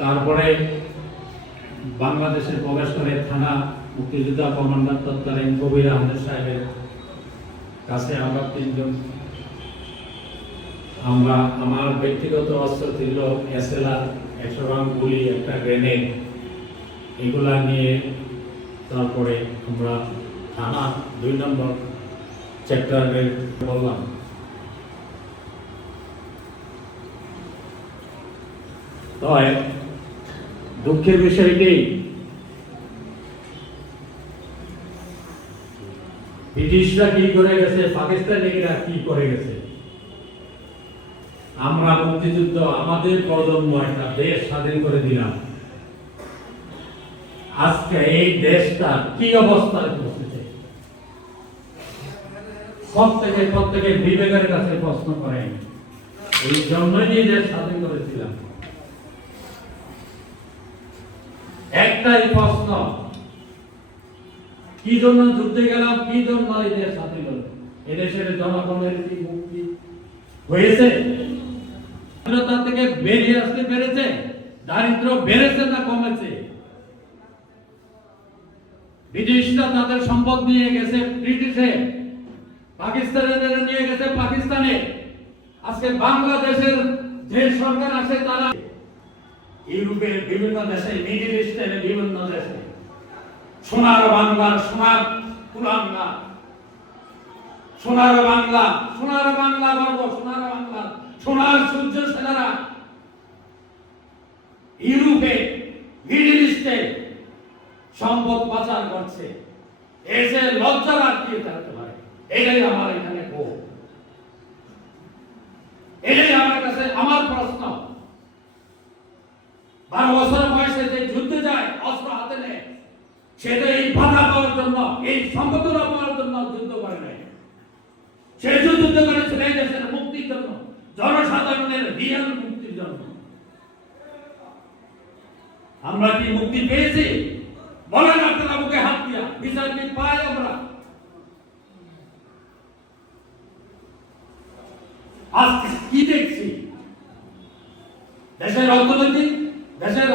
তারপরে বাংলাদেশের প্রবেশ করে থানা মুক্তিযোদ্ধা কমান্ডার তৎকালীন কবির আহমেদ সাহেবের কাছে আমরা তিনজন, আমার ব্যক্তিগত অস্ত্র ছিল এসএলআর, 100 রাউন্ড গুলি, একটা গ্রেনেড, এগুলা নিয়ে তারপরে আমরা থানা 2 নম্বর সেক্টরে বললাম। তবে দুঃখের বিষয়টি ব্রিটিশরা কি করে গেছে, পাকিস্তানিরা কি করে গেছে, আমরা মুক্তিযুদ্ধ আমাদের প্রজন্ম একটা দেশ স্বাধীন করে দিলাম, আজকে এই দেশটা কি অবস্থায় পৌঁছেছে প্রত্যেকে বিবেকের কাছে প্রশ্ন করেন। এই জন্যই দেশ স্বাধীন করেছিলাম। একটাই প্রশ্ন, কি জন্য যুদ্ধে গেলাম, কি জন্য এই দেশ স্বাধীন হলো? এদেশের জনগণের কি মুক্তি হয়েছে? স্বাধীনতা থেকে বেরিয়ে আসতে পেরেছে? দারিদ্র বেড়েছে না কমেছে? ব্রিটিশরা তাদের সম্পদ নিয়ে গেছে ব্রিটিশে, পাকিস্তানিদের নিয়ে গেছে পাকিস্তানে। আজকে বাংলাদেশের যে সরকার আছে তারা ইউরোপের বিভিন্ন দেশে, মিডল ইস্টের বিভিন্ন দেশে সোনার বাংলা, সোনার পুরাঙ্গা, সোনার বাংলা, সোনার বাংলা গর্ব, সোনার বাংলা, সোনার সূর্য সেনারা ইউরোপে, মিডল ইস্টে সম্পদ পাচার করছে। এসে লজ্জা রাখিয়ে থাকতে পারে। এটাই আমার এখানে ক্ষোভ, এটাই আমার কাছে আমার প্রশ্ন। 12 বছর বয়সে যে যুদ্ধে যায়, অস্ত্র হাতে নেয়, সেটা এই বাধা পাওয়ার জন্য, এই সম্পদগুলো পাওয়ার জন্য যুদ্ধ করে নাই। সে যুদ্ধ করেছিল এই দেশের মুক্তির জন্য, জনসাধারণের রিয়াল মুক্তির জন্য। আমরা কি মুক্তি পেয়েছি? বলেন আপনারা বুকে হাত দিয়া, বিচার কি পাই আমরা? আজকে কি দেখছি? দেশের অর্থনৈতিক, দেশের